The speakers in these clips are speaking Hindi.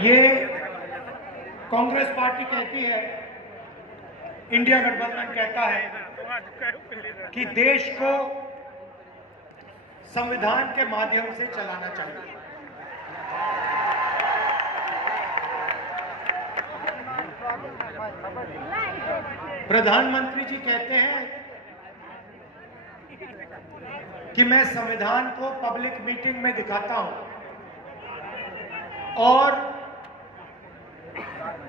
ये कांग्रेस पार्टी कहती है, इंडिया गठबंधन कहता है कि देश को संविधान के माध्यम से चलाना चाहिए। प्रधानमंत्री जी कहते हैं कि मैं संविधान को पब्लिक मीटिंग में दिखाता हूं और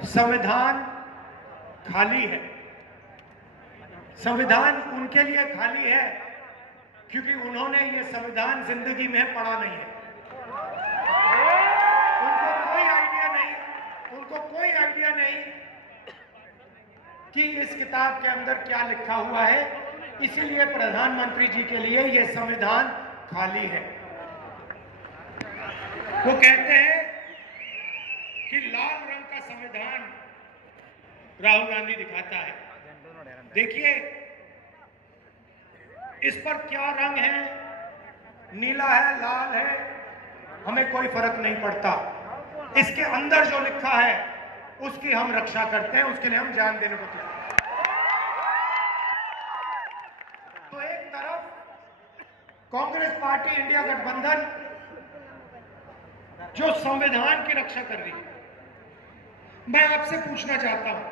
संविधान खाली है। संविधान उनके लिए खाली है क्योंकि उन्होंने ये संविधान जिंदगी में पढ़ा नहीं है। उनको कोई आइडिया नहीं कि इस किताब के अंदर क्या लिखा हुआ है। इसीलिए प्रधानमंत्री जी के लिए ये संविधान खाली है। वो कहते हैं कि लाल रंग का संविधान राहुल गांधी दिखाता है। देखिए इस पर क्या रंग है, नीला है, लाल है, हमें कोई फर्क नहीं पड़ता। इसके अंदर जो लिखा है उसकी हम रक्षा करते हैं, उसके लिए हम जान देने को तैयार हैं। तो एक तरफ कांग्रेस पार्टी इंडिया गठबंधन जो संविधान की रक्षा कर रही है, मैं आपसे पूछना चाहता हूं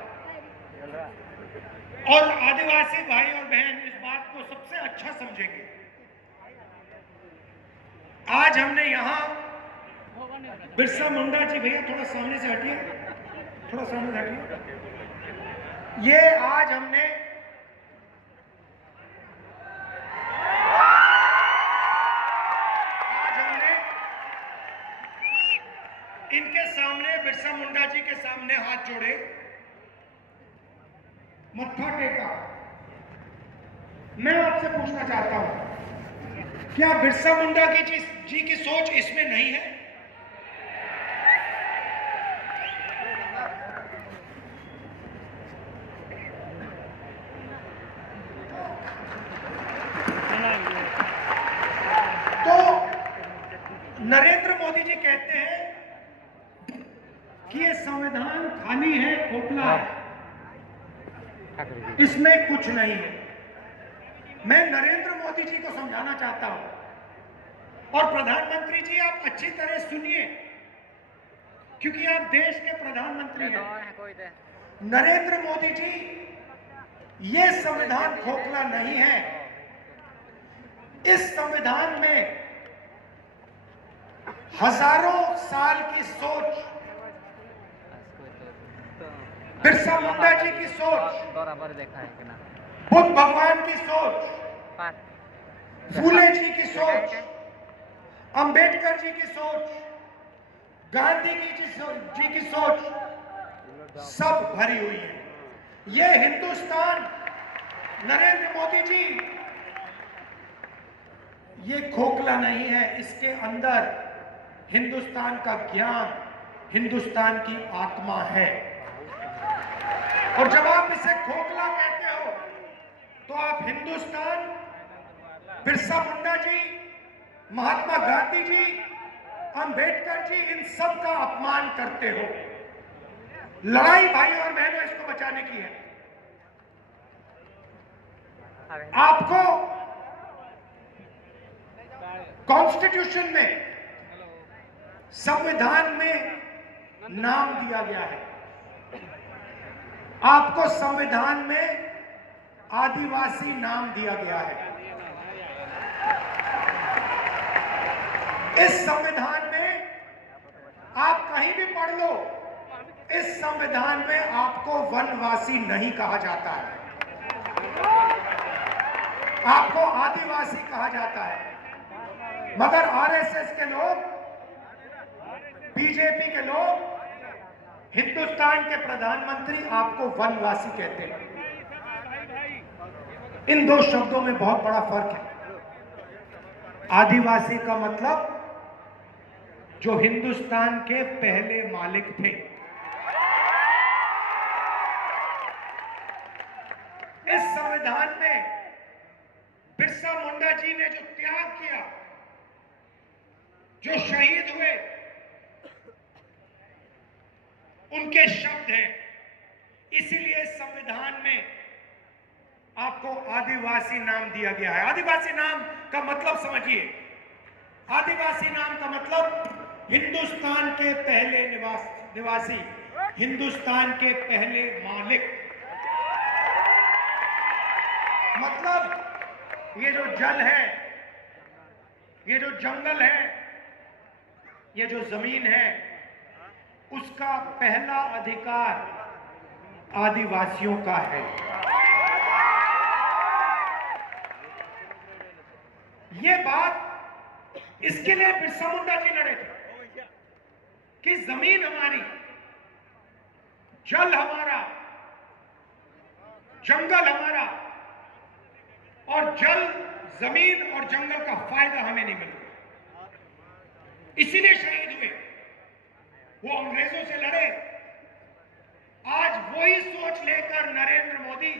और आदिवासी भाई और बहन इस बात को सबसे अच्छा समझेंगे। आज हमने यहां बिरसा मुंडा जी, भैया थोड़ा सामने से हटिए, थोड़ा सामने से हटिए। ये आज हमने इनके सामने, बिरसा मुंडा जी के सामने हाथ जोड़े, मत्था टेका। मैं आपसे पूछना चाहता हूं, क्या बिरसा मुंडा जी की सोच इसमें नहीं है? तो नरेंद्र मोदी जी कहते हैं कि ये संविधान खाली है, खोखला है, इसमें कुछ नहीं है। मैं नरेंद्र मोदी जी को समझाना चाहता हूं और प्रधानमंत्री जी आप अच्छी तरह सुनिए क्योंकि आप देश के प्रधानमंत्री हैं। नरेंद्र मोदी जी, ये संविधान खोखला नहीं है। इस संविधान में हजारों साल की सोच, बिरसा मुंडा जी की सोच, बुद्ध भगवान की सोच, फूले जी की सोच, अंबेडकर जी की सोच, गांधी जी की सोच सब भरी हुई है। ये हिंदुस्तान, नरेंद्र मोदी जी, ये खोखला नहीं है। इसके अंदर हिंदुस्तान का ज्ञान, हिंदुस्तान की आत्मा है। और जब आप इसे खोखला कहते हो तो आप हिंदुस्तान, बिरसा मुंडा जी, महात्मा गांधी जी, अंबेडकर जी, इन सब का अपमान करते हो। लड़ाई भाइयों और बहनों इसको बचाने की है। आपको कॉन्स्टिट्यूशन में, संविधान में नाम दिया गया है। आपको संविधान में आदिवासी नाम दिया गया है। इस संविधान में आप कहीं भी पढ़ लो, इस संविधान में आपको वनवासी नहीं कहा जाता है, आपको आदिवासी कहा जाता है। मगर आरएसएस के लोग, बीजेपी के लोग, हिंदुस्तान के प्रधानमंत्री आपको वनवासी कहते हैं। इन दो शब्दों में बहुत बड़ा फर्क है। आदिवासी का मतलब जो हिंदुस्तान के पहले मालिक थे। इस संविधान में बिरसा मुंडा जी ने जो त्याग किया, जो शहीद हुए, उनके शब्द हैं। इसीलिए संविधान में आपको आदिवासी नाम दिया गया है। आदिवासी नाम का मतलब समझिए। आदिवासी नाम का मतलब हिंदुस्तान के पहले निवासी, हिंदुस्तान के पहले मालिक। मतलब ये जो जल है, ये जो जंगल है, ये जो जमीन है, उसका पहला अधिकार आदिवासियों का है। ये बात इसके लिए बिरसा मुंडा जी लड़े थे कि जमीन हमारी, जल हमारा, जंगल हमारा, और जल, जमीन और जंगल का फायदा हमें नहीं मिलता। इसीलिए शहीद हुए। वो अंग्रेजों से लड़े। आज वही सोच लेकर नरेंद्र मोदी,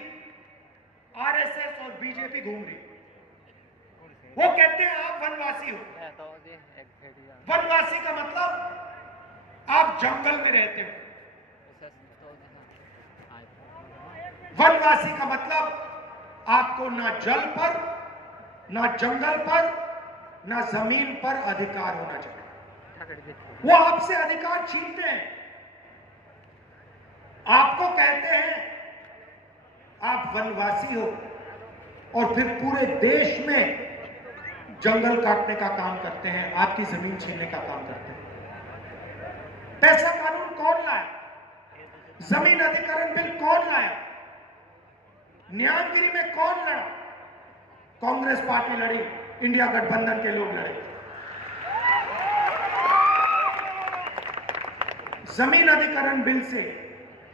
आरएसएस और बीजेपी घूम रही। वो कहते हैं आप वनवासी हो। वनवासी का मतलब आप जंगल में रहते हो। वनवासी का मतलब आपको ना जल पर, ना जंगल पर, ना जमीन पर अधिकार होना चाहिए। वो आपसे अधिकार छीनते हैं। आपको कहते हैं आप वनवासी हो, और फिर पूरे देश में जंगल काटने का काम करते हैं, आपकी जमीन छीनने का काम करते हैं। पैसा कानून कौन लाया? जमीन अधिग्रहण बिल कौन लाया? न्यायगिरी में कौन लड़ा? कांग्रेस पार्टी लड़ी, इंडिया गठबंधन के लोग लड़े। जमीन अधिग्रहण बिल से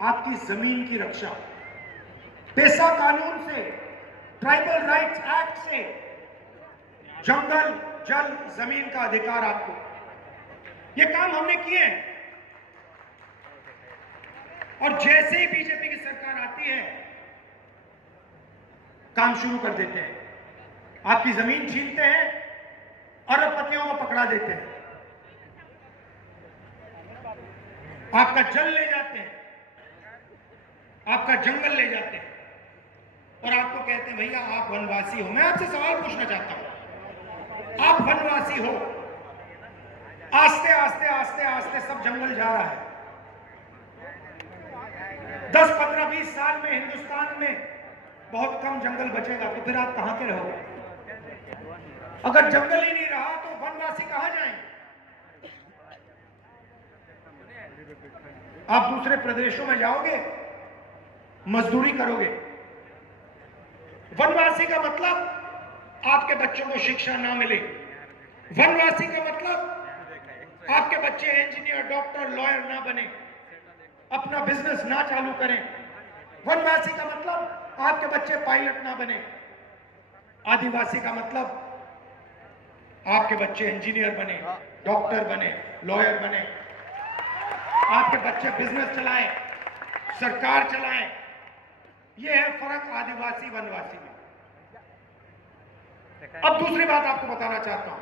आपकी जमीन की रक्षा, पेशा कानून से, ट्राइबल राइट्स एक्ट से जंगल, जल, जमीन का अधिकार आपको। ये काम हमने किए हैं। और जैसे ही बीजेपी की सरकार आती है, काम शुरू कर देते हैं। आपकी जमीन छीनते हैं, अरबपतियों को पकड़ा देते हैं, आपका जल ले जाते हैं, आपका जंगल ले जाते हैं, और आपको कहते हैं भैया आप वनवासी हो। मैं आपसे सवाल पूछना चाहता हूं, आप वनवासी हो, आस्ते आस्ते आस्ते आस्ते सब जंगल जा रहा है। 10, 15, 20 साल में हिंदुस्तान में बहुत कम जंगल बचेगा, तो फिर आप कहां के रहोगे? अगर जंगल ही नहीं रहा तो वनवासी कहां जाएंगे? आप दूसरे प्रदेशों में जाओगे, मजदूरी करोगे। वनवासी का मतलब आपके बच्चों को शिक्षा ना मिले। वनवासी का मतलब आपके बच्चे इंजीनियर, डॉक्टर, लॉयर ना बने, अपना बिजनेस ना चालू करें। वनवासी का मतलब आपके बच्चे पायलट ना बने। आदिवासी का मतलब आपके बच्चे इंजीनियर बने, डॉक्टर बने, लॉयर बने, आपके बच्चे बिजनेस चलाएं, सरकार चलाएं। यह है फर्क आदिवासी वनवासी में। अब दूसरी बात आपको बताना चाहता हूं।